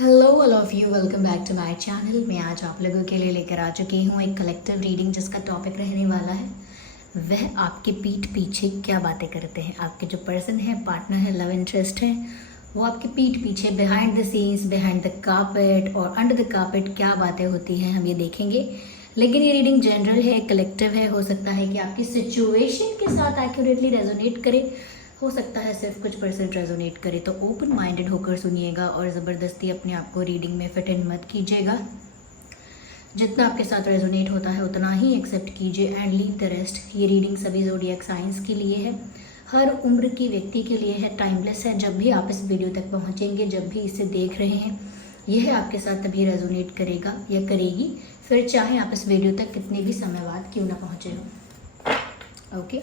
Hello all of you, welcome back to my channel. मैं आज आप लोगों के लिए लेकर आ चुकी हूँ एक कलेक्टिव रीडिंग जिसका टॉपिक रहने वाला है वह आपके पीठ पीछे क्या बातें करते हैं। आपके जो पर्सन है, पार्टनर है, लव इंटरेस्ट है, वो आपके पीठ पीछे behind the scenes, behind the carpet और अंडर द कार्पेट क्या बातें होती हैं, हम ये देखेंगे। लेकिन ये रीडिंग जनरल है, कलेक्टिव है। हो सकता है कि आपकी सिचुएशन के साथ एक्यूरेटली रेजोनेट करे, हो सकता है सिर्फ कुछ परसेंट रेजोनेट करे। तो ओपन माइंडेड होकर सुनिएगा और ज़बरदस्ती अपने आप को रीडिंग में फिट इन मत कीजिएगा। जितना आपके साथ रेजोनेट होता है उतना ही एक्सेप्ट कीजिए एंड लीव द रेस्ट। ये रीडिंग सभी ज़ोडिएक साइंस के लिए है, हर उम्र की व्यक्ति के लिए है, टाइमलेस है। जब भी आप इस वीडियो तक पहुँचेंगे, जब भी इसे देख रहे हैं, यह आपके साथ तभी रेजोनेट करेगा या करेगी, फिर चाहे आप इस वीडियो तक कितने भी समय बाद क्यों ना पहुँचे हो। Okay,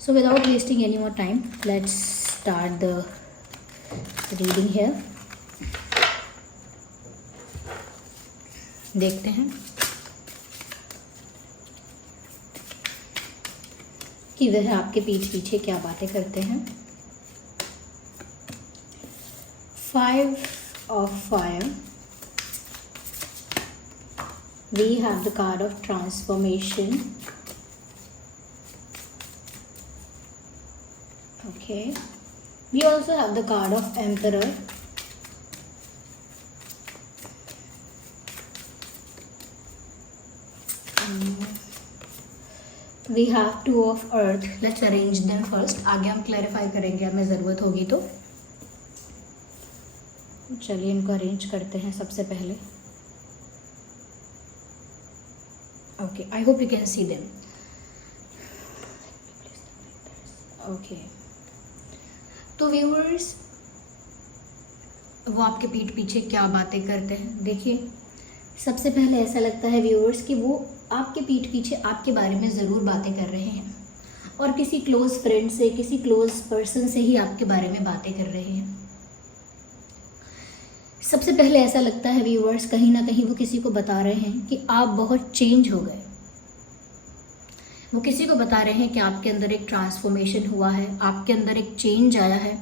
so without wasting any more time, let's start the reading here. देखते हैं कि वह आपके पीठ पीछे क्या बातें करते हैं। 5 of fire. We have the card of transformation. Okay, we also have the card of Emperor. We have two of Earth. Let's arrange them first. आगे हम क्लैरिफाई करेंगे, हमें ज़रूरत होगी तो। चलिए इनको अरेंज करते हैं सबसे पहले। Okay, I hope you can see them. Okay. तो व्यूअर्स, वो आपके पीठ पीछे क्या बातें करते हैं। देखिए, सबसे पहले ऐसा लगता है व्यूअर्स कि वो आपके पीठ पीछे आपके बारे में ज़रूर बातें कर रहे हैं और किसी क्लोज़ फ्रेंड से, किसी क्लोज़ पर्सन से ही आपके बारे में बातें कर रहे हैं। सबसे पहले ऐसा लगता है व्यूअर्स, कहीं ना कहीं वो किसी को बता रहे हैं कि आप बहुत चेंज हो गए। वो किसी को बता रहे हैं कि आपके अंदर एक ट्रांसफॉर्मेशन हुआ है, आपके अंदर एक चेंज आया है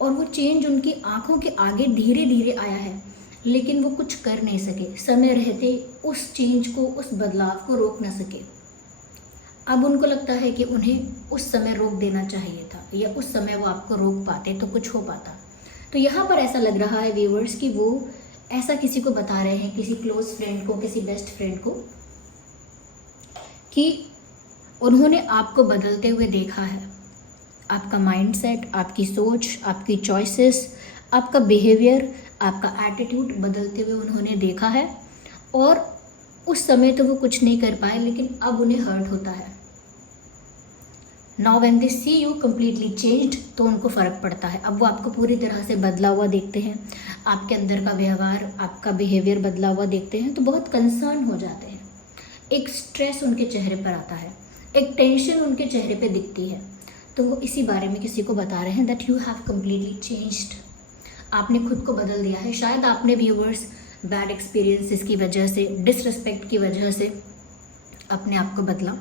और वो चेंज उनकी आंखों के आगे धीरे धीरे आया है, लेकिन वो कुछ कर नहीं सके। समय रहते उस चेंज को, उस बदलाव को रोक ना सके। अब उनको लगता है कि उन्हें उस समय रोक देना चाहिए था, या उस समय वो आपको रोक पाते तो कुछ हो पाता। तो यहाँ पर ऐसा लग रहा है व्यूअर्स कि वो ऐसा किसी को बता रहे हैं, किसी क्लोज फ्रेंड को, किसी बेस्ट फ्रेंड को, कि उन्होंने आपको बदलते हुए देखा है। आपका माइंडसेट, आपकी सोच, आपकी चॉइसेस, आपका बिहेवियर, आपका एटीट्यूड बदलते हुए उन्होंने देखा है और उस समय तो वो कुछ नहीं कर पाए, लेकिन अब उन्हें हर्ट होता है। Now when they see you completely changed, तो उनको फ़र्क पड़ता है। अब वो आपको पूरी तरह से बदला हुआ देखते हैं, आपके अंदर का व्यवहार, आपका बिहेवियर बदला हुआ देखते हैं, तो बहुत कंसर्न हो जाते हैं। एक स्ट्रेस उनके चेहरे पर आता है, एक टेंशन उनके चेहरे पे दिखती है। तो वो इसी बारे में किसी को बता रहे हैं that you have completely changed. आपने खुद को बदल दिया है। शायद आपने व्यूअर्स बैड एक्सपीरियंसेस की वजह से, डिसरिस्पेक्ट की वजह से अपने आप को बदला,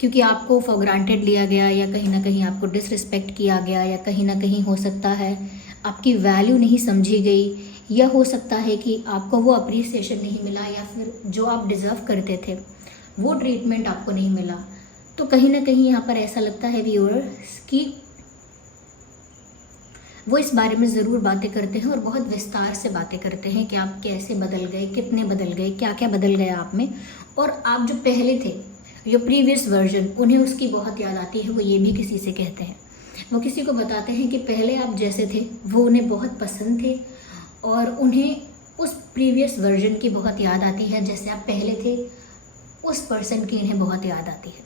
क्योंकि आपको फॉर ग्रांटेड लिया गया, या कहीं ना कहीं आपको डिसरिस्पेक्ट किया गया, या कहीं ना कहीं हो सकता है आपकी वैल्यू नहीं समझी गई, या हो सकता है कि आपको वो अप्रिसिएशन नहीं मिला, या फिर जो आप डिज़र्व करते थे वो ट्रीटमेंट आपको नहीं मिला। तो कहीं ना कहीं यहाँ पर ऐसा लगता है व्यूअर्स कि वो इस बारे में ज़रूर बातें करते हैं और बहुत विस्तार से बातें करते हैं कि आप कैसे बदल गए, कितने बदल गए, क्या क्या बदल गया आप में। और आप जो पहले थे, जो प्रीवियस वर्जन, उन्हें उसकी बहुत याद आती है। वो ये भी किसी से कहते हैं, वो किसी को बताते हैं कि पहले आप जैसे थे वो उन्हें बहुत पसंद थे और उन्हें उस प्रीवियस वर्जन की बहुत याद आती है। जैसे आप पहले थे उस पर्सन की इन्हें बहुत याद आती है।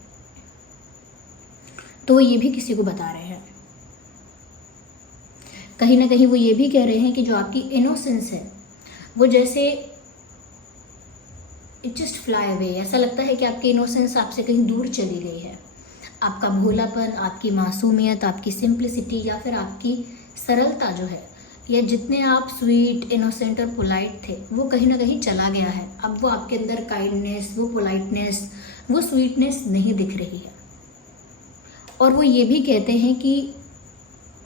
तो वो ये भी किसी को बता रहे हैं। कहीं ना कहीं वो ये भी कह रहे हैं कि जो आपकी इनोसेंस है वो जैसे इट जस्ट फ्लाई अवे। ऐसा लगता है कि आपकी इनोसेंस आपसे कहीं दूर चली गई है। आपका भोलापन, आपकी मासूमियत, आपकी सिंप्लिसिटी, या फिर आपकी सरलता जो है, या जितने आप स्वीट, इनोसेंट और पोलाइट थे, वो कहीं ना कहीं चला गया है। अब वो आपके अंदर काइंडनेस, वो पोलाइटनेस, वो स्वीटनेस नहीं दिख रही है। और वो ये भी कहते हैं कि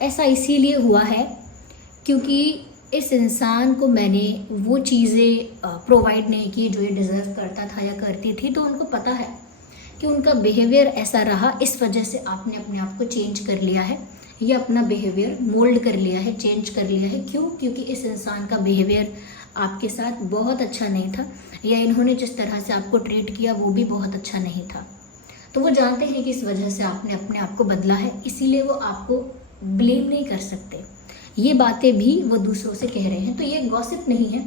ऐसा इसीलिए हुआ है क्योंकि इस इंसान को मैंने वो चीज़ें प्रोवाइड नहीं की जो ये डिज़र्व करता था या करती थी, तो उनको पता है कि उनका बिहेवियर ऐसा रहा, इस वजह से आपने अपने आप को चेंज कर लिया है, या अपना बिहेवियर मोल्ड कर लिया है, चेंज कर लिया है। क्यों? क्योंकि इस इंसान का बिहेवियर आपके साथ बहुत अच्छा नहीं था, या इन्होंने जिस तरह से आपको ट्रीट किया वो भी बहुत अच्छा नहीं था। तो वो जानते हैं कि इस वजह से आपने अपने आप को बदला है, इसीलिए वो आपको ब्लेम नहीं कर सकते। ये बातें भी वो दूसरों से कह रहे हैं, तो ये गॉसिप नहीं है,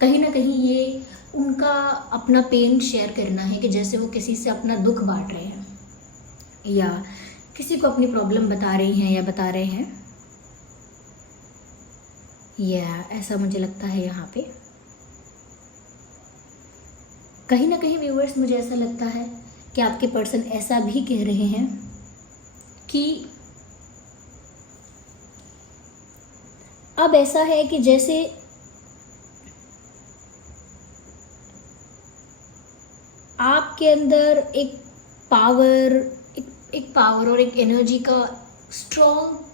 कहीं ना कहीं ये उनका अपना पेन शेयर करना है, कि जैसे वो किसी से अपना दुख बांट रहे हैं या किसी को अपनी प्रॉब्लम बता रही हैं या बता रहे हैं, या ऐसा मुझे लगता है। यहाँ पे कहीं ना कहीं व्यूअर्स, मुझे ऐसा लगता है कि आपके पर्सन ऐसा भी कह रहे हैं कि अब ऐसा है कि जैसे आपके अंदर एक पावर और एक एनर्जी का स्ट्रॉन्ग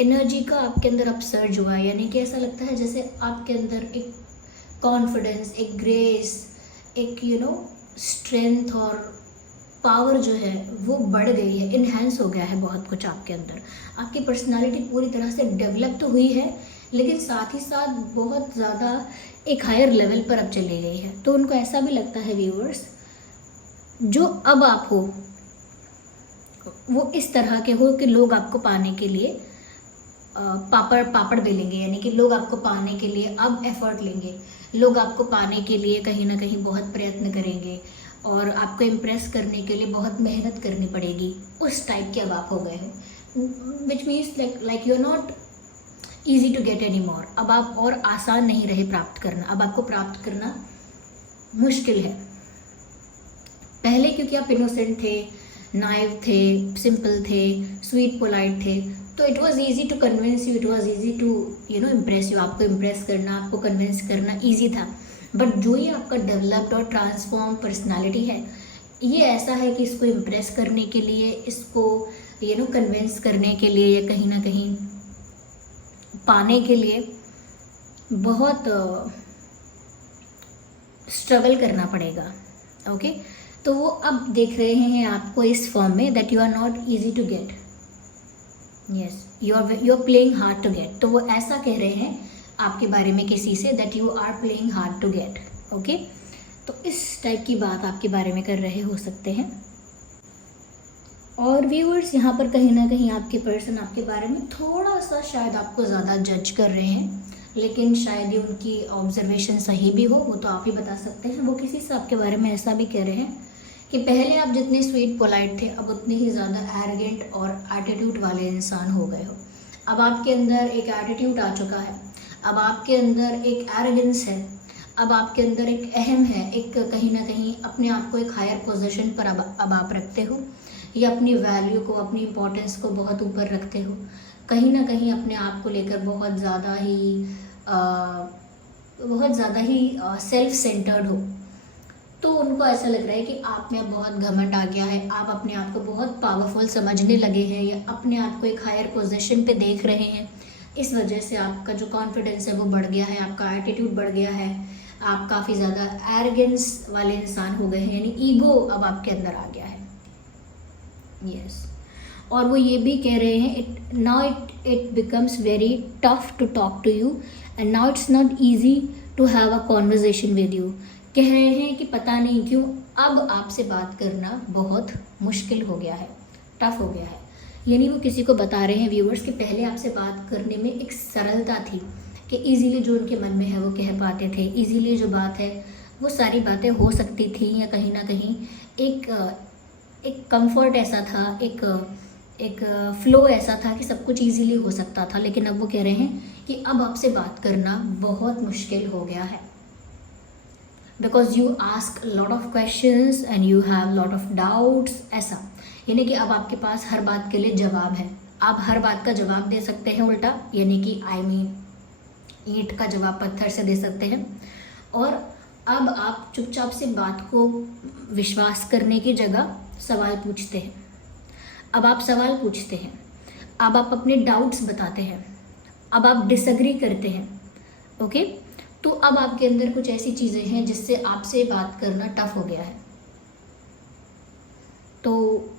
एनर्जी का आपके अंदर अपसर्ज हुआ है। यानी कि ऐसा लगता है जैसे आपके अंदर एक कॉन्फिडेंस, एक ग्रेस, एक स्ट्रेंथ और पावर जो है वो बढ़ गई है, इन्हेंस हो गया है बहुत कुछ आपके अंदर। आपकी पर्सनालिटी पूरी तरह से डेवलप तो हुई है, लेकिन साथ ही साथ बहुत ज़्यादा एक हायर लेवल पर अब चली गई है। तो उनको ऐसा भी लगता है व्यूअर्स, जो अब आप हो वो इस तरह के हो कि लोग आपको पाने के लिए पापड़ बेलेंगे, यानी कि लोग आपको पाने के लिए अब एफर्ट लेंगे, लोग आपको पाने के लिए कहीं ना कहीं बहुत प्रयत्न करेंगे और आपको इम्प्रेस करने के लिए बहुत मेहनत करनी पड़ेगी। उस टाइप के अब आप हो गए हो, which means like you are not easy to get any more. अब आप और आसान नहीं रहे प्राप्त करना, अब आपको प्राप्त करना मुश्किल है। पहले क्योंकि आप इनोसेंट थे, नाइव थे, सिंपल थे, स्वीट पोलाइट थे, तो it was easy to convince you, it was easy to impress you. आपको इम्प्रेस करना, आपको कन्विंस करना ईजी था। बट जो ये आपका डेवलप्ड और ट्रांसफॉर्म पर्सनालिटी है, ये ऐसा है कि इसको इम्प्रेस करने के लिए, इसको कन्विंस करने के लिए, या कहीं ना कहीं पाने के लिए बहुत स्ट्रगल करना पड़ेगा। ओके, तो वो अब देख रहे हैं आपको इस फॉर्म में that you are not easy to get, yes you are playing hard to get. तो वो ऐसा कह रहे हैं आपके बारे में किसी से that you are playing hard to get. Okay, तो इस टाइप की बात आपके बारे में कर रहे हो सकते हैं। और व्यूअर्स, यहाँ पर कहीं ना कहीं आपके पर्सन आपके बारे में थोड़ा सा शायद आपको ज़्यादा जज कर रहे हैं, लेकिन शायद ही उनकी ऑब्जर्वेशन सही भी हो, वो तो आप ही बता सकते हैं। वो किसी से आपके बारे में ऐसा भी कह रहे हैं कि पहले आप जितने स्वीट पोलाइट थे, अब उतने ही ज़्यादा एरोगेंट और एटीट्यूड वाले इंसान हो गए हो। अब आपके अंदर एक एटीट्यूड आ चुका है, अब आपके अंदर एक एरोगेंस है, अब आपके अंदर एक अहम है, एक कहीं ना कहीं अपने आप को एक हायर पोजीशन पर अब आप रखते हो, या अपनी वैल्यू को, अपनी इम्पोर्टेंस को बहुत ऊपर रखते हो, कहीं ना कहीं अपने आप को लेकर बहुत ज़्यादा ही सेल्फ सेंटर्ड हो। तो उनको ऐसा लग रहा है कि आप में अब बहुत घमंड आ गया है, आप अपने आप को बहुत पावरफुल समझने लगे हैं, या अपने आप को एक हायर पोजीशन पे देख रहे हैं। इस वजह से आपका जो कॉन्फिडेंस है वो बढ़ गया है, आपका एटीट्यूड बढ़ गया है, आप काफ़ी ज़्यादा एरोगेंस वाले इंसान हो गए हैं, यानी ईगो अब आपके अंदर आ गया है। यस, और वो ये भी कह रहे हैं it becomes very tough to talk to you and now it's not easy to have a conversation with you. कह रहे हैं कि पता नहीं क्यों अब आपसे बात करना बहुत मुश्किल हो गया है, टफ हो गया है। यानी वो किसी को बता रहे हैं व्यूअर्स कि पहले आपसे बात करने में एक सरलता थी, कि इजीली जो उनके मन में है वो कह पाते थे, इजीली जो बात है वो सारी बातें हो सकती थी, या कहीं ना कहीं एक कंफर्ट ऐसा था, एक फ्लो ऐसा था कि सब कुछ इजीली हो सकता था। लेकिन अब वो कह रहे हैं कि अब आपसे बात करना बहुत मुश्किल हो गया है, because you ask lot of questions and you have lot of doubts. ऐसा यानी कि अब आपके पास हर बात के लिए जवाब है, आप हर बात का जवाब दे सकते हैं उल्टा, यानी कि ईंट का जवाब पत्थर से दे सकते हैं। और अब आप चुपचाप से बात को विश्वास करने की जगह सवाल पूछते हैं। अब आप सवाल पूछते हैं, अब आप अपने डाउट्स बताते हैं, अब आप डिसएग्री करते हैं, ओके, तो अब आपके अंदर कुछ ऐसी चीज़ें हैं जिससे आपसे बात करना टफ हो गया है। तो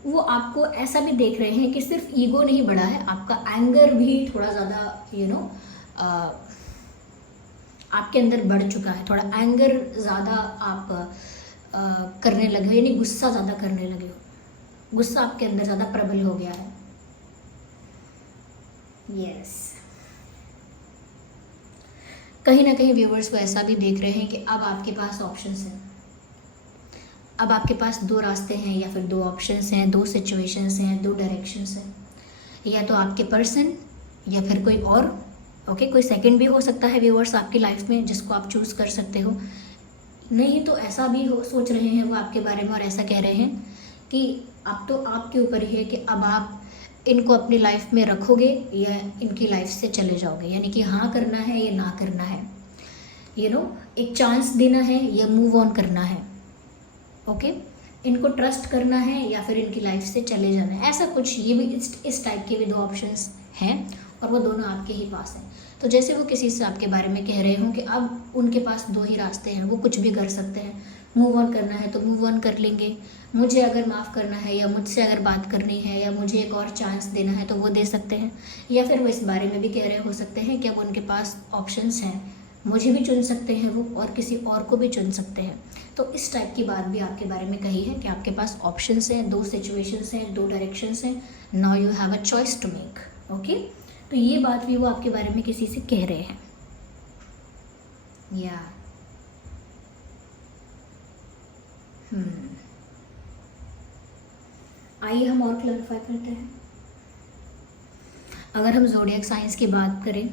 वो आपको ऐसा भी देख रहे हैं कि सिर्फ ईगो नहीं बढ़ा है, आपका एंगर भी थोड़ा ज़्यादा आपके अंदर बढ़ चुका है, थोड़ा एंगर ज़्यादा आप करने लगे हो, यानी गुस्सा ज़्यादा करने लगे हो, गुस्सा आपके अंदर ज़्यादा प्रबल हो गया है। यस, कहीं ना कहीं व्यूवर्स को ऐसा भी देख रहे हैं कि अब आपके पास ऑप्शंस हैं, अब आपके पास दो रास्ते हैं या फिर दो ऑप्शंस हैं, दो सिचुएशंस हैं, दो डायरेक्शंस हैं, या तो आपके पर्सन या फिर कोई और, ओके, कोई सेकंड भी हो सकता है व्यूवर्स आपकी लाइफ में जिसको आप चूज़ कर सकते हो। नहीं तो ऐसा भी हो सोच रहे हैं वो आपके बारे में और ऐसा कह रहे हैं कि अब तो आपके ऊपर ही है कि अब आप इनको अपनी लाइफ में रखोगे या इनकी लाइफ से चले जाओगे, यानी कि हाँ करना है या ना करना है, एक चांस देना है या मूव ऑन करना है, ओके, इनको ट्रस्ट करना है या फिर इनकी लाइफ से चले जाना है, ऐसा कुछ। ये भी इस टाइप के भी दो ऑप्शंस हैं और वो दोनों आपके ही पास हैं। तो जैसे वो किसी से आपके बारे में कह रहे हों कि अब उनके पास दो ही रास्ते हैं, वो कुछ भी कर सकते हैं, मूव ऑन करना है तो मूव ऑन कर लेंगे, मुझे अगर माफ़ करना है या मुझसे अगर बात करनी है या मुझे एक और चांस देना है तो वो दे सकते हैं, या फिर वो इस बारे में भी कह रहे हो सकते हैं कि अब उनके पास ऑप्शंस हैं, मुझे भी चुन सकते हैं वो और किसी और को भी चुन सकते हैं। तो इस टाइप की बात भी आपके बारे में कही है कि आपके पास ऑप्शंस हैं, दो सिचुएशंस हैं, दो डायरेक्शंस हैं, now you have a choice to make, okay. तो ये बात भी वो आपके बारे में किसी से कह रहे हैं, या आइए हम और क्लैरिफाई करते हैं। अगर हम ज़ोडिएक साइंस की बात करें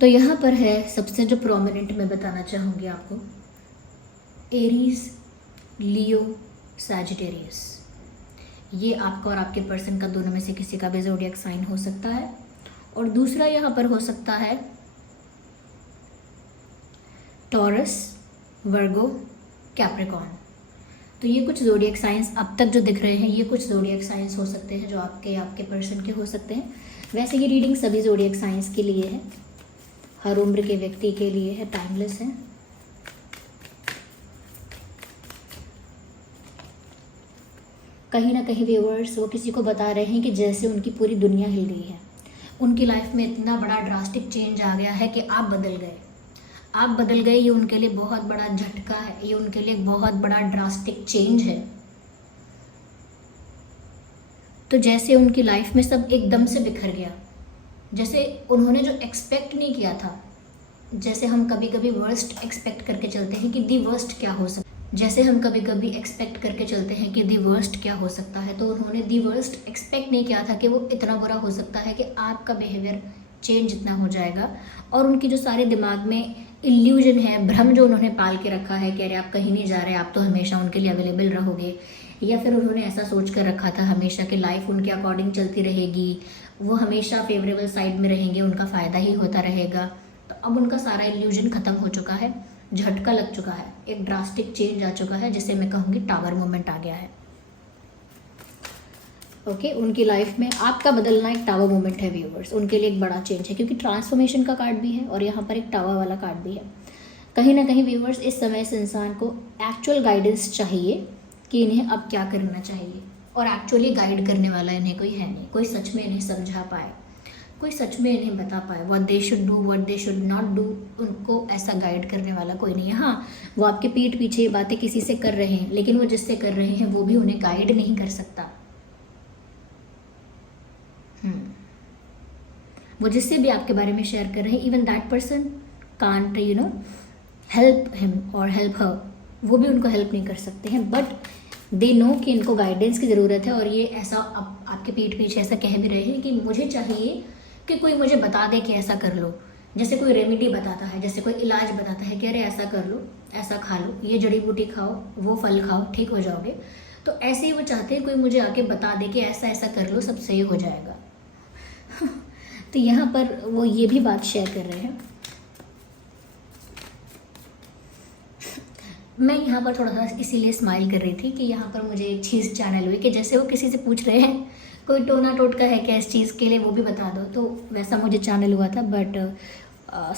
तो यहाँ पर है सबसे जो प्रोमिनेंट मैं बताना चाहूँगी आपको, एरीज, लियो, सैजिटेरियस। ये आपका और आपके पर्सन का दोनों में से किसी का भी ज़ोडिएक साइन हो सकता है। और दूसरा यहाँ पर हो सकता है टॉरस, वर्गो, कैप्रिकॉर्न। तो ये कुछ ज़ोडिएक साइंस अब तक जो दिख रहे हैं, ये कुछ ज़ोडिएक साइंस हो सकते हैं जो आपके पर्सन के हो सकते हैं। वैसे ये रीडिंग सभी ज़ोडिएक साइंस के लिए है, हर उम्र के व्यक्ति के लिए है, टाइमलेस है। कहीं ना कहीं व्यूअर्स वो किसी को बता रहे हैं कि जैसे उनकी पूरी दुनिया हिल गई है, उनकी लाइफ में इतना बड़ा ड्रास्टिक चेंज आ गया है कि आप बदल गए, आप बदल गए। ये उनके लिए बहुत बड़ा झटका है, ये उनके लिए बहुत बड़ा ड्रास्टिक चेंज है। तो जैसे उनकी लाइफ में सब एकदम से बिखर गया, जैसे उन्होंने जो एक्सपेक्ट नहीं किया था, जैसे हम कभी कभी वर्स्ट एक्सपेक्ट करके चलते हैं कि दी वर्स्ट क्या हो सकता है, जैसे हम कभी कभी एक्सपेक्ट करके चलते हैं कि दी वर्स्ट क्या हो सकता है, तो उन्होंने दी वर्स्ट एक्सपेक्ट नहीं किया था कि वो इतना बुरा हो सकता है कि आपका बिहेवियर चेंज इतना हो जाएगा। और उनकी जो सारे दिमाग में इल्यूजन है, भ्रम जो उन्होंने पाल के रखा है कि अरे आप कहीं नहीं जा रहे, आप तो हमेशा उनके लिए अवेलेबल रहोगे, या फिर उन्होंने ऐसा सोच कर रखा था हमेशा कि लाइफ उनके अकॉर्डिंग चलती रहेगी, वो हमेशा फेवरेबल साइड में रहेंगे, उनका फ़ायदा ही होता रहेगा। तो अब उनका सारा इल्यूजन ख़त्म हो चुका है, झटका लग चुका है, एक ड्रास्टिक चेंज आ चुका है, जिसे मैं कहूँगी टावर मोमेंट आ गया है, ओके। उनकी लाइफ में आपका बदलना एक टावर मोमेंट है व्यूवर्स, उनके लिए एक बड़ा चेंज है, क्योंकि ट्रांसफॉर्मेशन का कार्ड भी है और यहाँ पर एक टावर वाला कार्ड भी है। कहीं ना कहीं व्यूवर्स इस समय इस इंसान को एक्चुअल गाइडेंस चाहिए कि इन्हें अब क्या करना चाहिए, और एक्चुअली गाइड करने वाला इन्हें कोई है नहीं, कोई सच में इन्हें समझा पाए, कोई सच में इन्हें बता पाए what they should do, what they should not do. उनको ऐसा गाइड करने वाला कोई नहीं है। हाँ, वो आपके पीठ पीछे ये बातें किसी से कर रहे हैं, लेकिन वो जिससे कर रहे हैं वो भी उन्हें गाइड नहीं कर सकता। वो जिससे भी आपके बारे में शेयर कर रहे हैं, even that person can't help him और हेल्प हर, वो भी उनको हेल्प नहीं कर सकते हैं, बट दे नो कि इनको गाइडेंस की ज़रूरत है। और ये ऐसा आपके पीठ पीछे ऐसा कह भी रहे हैं कि मुझे चाहिए कि कोई मुझे बता दे कि ऐसा कर लो, जैसे कोई रेमेडी बताता है, जैसे कोई इलाज बताता है कि अरे ऐसा कर लो, ऐसा खा लो, ये जड़ी बूटी खाओ, वो फल खाओ, ठीक हो जाओगे। तो ऐसे ही वो चाहते हैं कोई मुझे आके बता दे कि ऐसा ऐसा कर लो, सब सही हो जाएगा। तो यहाँ पर वो ये भी बात शेयर कर रहे हैं। मैं यहाँ पर थोड़ा सा इसीलिए स्माइल कर रही थी कि यहाँ पर मुझे एक चीज़ चैनल हुई कि जैसे वो किसी से पूछ रहे हैं कोई टोना टोटका है क्या इस चीज़ के लिए वो भी बता दो। तो वैसा मुझे चैनल हुआ था, बट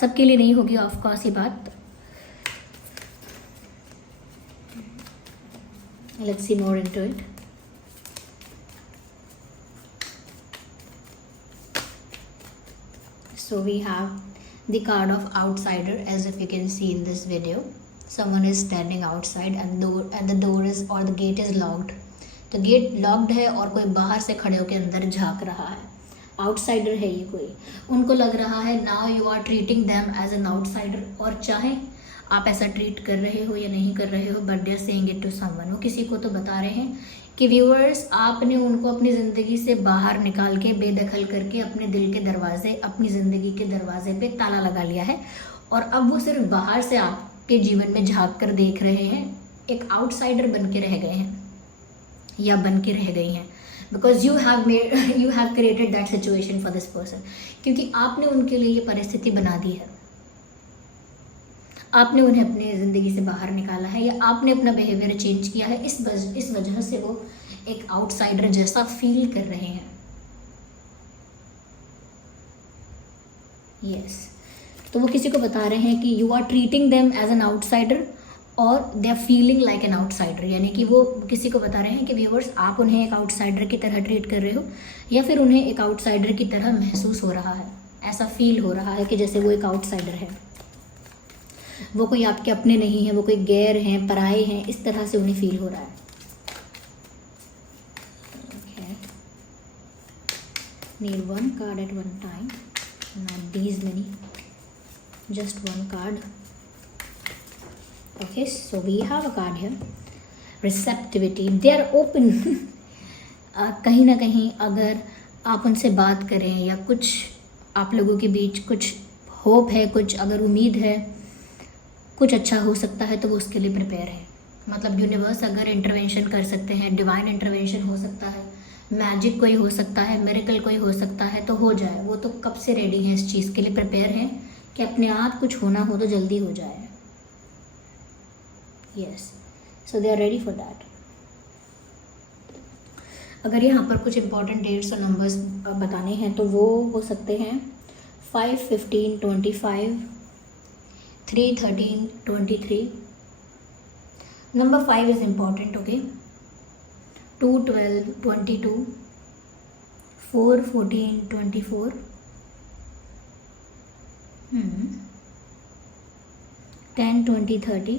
सबके लिए नहीं होगी ऑफ कोर्स ये बात। Let's see more into it. So we have the card of outsider, as if you can see in this video. Someone is standing outside and the door is or the gate is locked. तो get locked है और कोई बाहर से खड़े होकर अंदर झांक रहा है। आउटसाइडर है ये कोई। उनको लग रहा है now you are treating them as an outsider, और चाहे आप ऐसा ट्रीट कर रहे हो या नहीं कर रहे हो, but they are saying it to someone. वो किसी को तो बता रहे हैं कि व्यूअर्स, आपने उनको अपनी ज़िंदगी से बाहर निकाल के, बेदखल करके अपने दिल के दरवाजे, अपनी ज़िंदगी के दरवाजे पे ताला लगा लिया है, और अब वो सिर्फ बाहर से आपके जीवन में झांक कर देख रहे हैं। एक आउटसाइडर बन के रह गए हैं या बन के रह गई हैं, because you have created that situation for this person. क्योंकि आपने उनके लिए ये परिस्थिति बना दी है, आपने उन्हें अपनी ज़िंदगी से बाहर निकाला है, या आपने अपना बिहेवियर चेंज किया है। इस वजह से वो एक आउटसाइडर जैसा फील कर रहे हैं। यस, तो वो किसी को बता रहे हैं कि you are treating them as an outsider और they are feeling like an outsider. यानी कि वो किसी को बता रहे हैं कि व्यूअर्स, आप उन्हें एक आउटसाइडर की तरह ट्रीट कर रहे हो, या फिर उन्हें एक आउटसाइडर की तरह महसूस हो रहा है। ऐसा फील हो रहा है कि जैसे वो एक आउटसाइडर है, वो कोई आपके अपने नहीं है, वो कोई गैर हैं, पराए हैं, इस तरह से उन्हें फील हो रहा है। Need one card at one time, not these many, just one card. Okay, so we have a card here, receptivity. They are open. कहीं ना कहीं अगर आप उनसे बात करें या कुछ आप लोगों के बीच कुछ होप है, कुछ अगर उम्मीद है, कुछ अच्छा हो सकता है, तो वो उसके लिए प्रिपेयर है। मतलब यूनिवर्स अगर इंटरवेंशन कर सकते हैं, डिवाइन इंटरवेंशन हो सकता है, मैजिक कोई हो सकता है, मिरेकल कोई हो सकता है, तो हो जाए। वो तो कब से रेडी हैं, इस चीज़ के लिए प्रिपेयर हैं कि अपने आप कुछ होना हो तो जल्दी हो जाए। Yes, so they are ready for that. अगर यहाँ पर कुछ इंपॉर्टेंट डेट्स और नंबर्स बताने हैं तो वो हो सकते हैं 5, 15, 25, 3, 13, 23. Number 5 is important, okay? 2, 12, 22, 4, 14, 24, 10, 20, 30.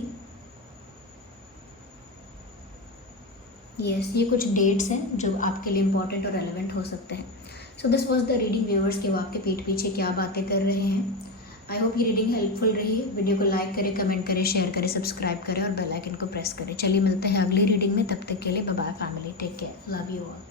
Yes, ये कुछ डेट्स हैं जो आपके लिए इम्पॉर्टेंट और रेलेवेंट हो सकते हैं। So this was the reading viewers कि वो आपके पीठ पीछे क्या बातें कर रहे हैं। आई होप ये रीडिंग हेल्पफुल रही है। वीडियो को लाइक करें, कमेंट करें, शेयर करें, सब्सक्राइब करें और बेल आइकन को प्रेस करें। चलिए मिलते हैं अगली रीडिंग में, तब तक के लिए bye bye family, take care, love you all.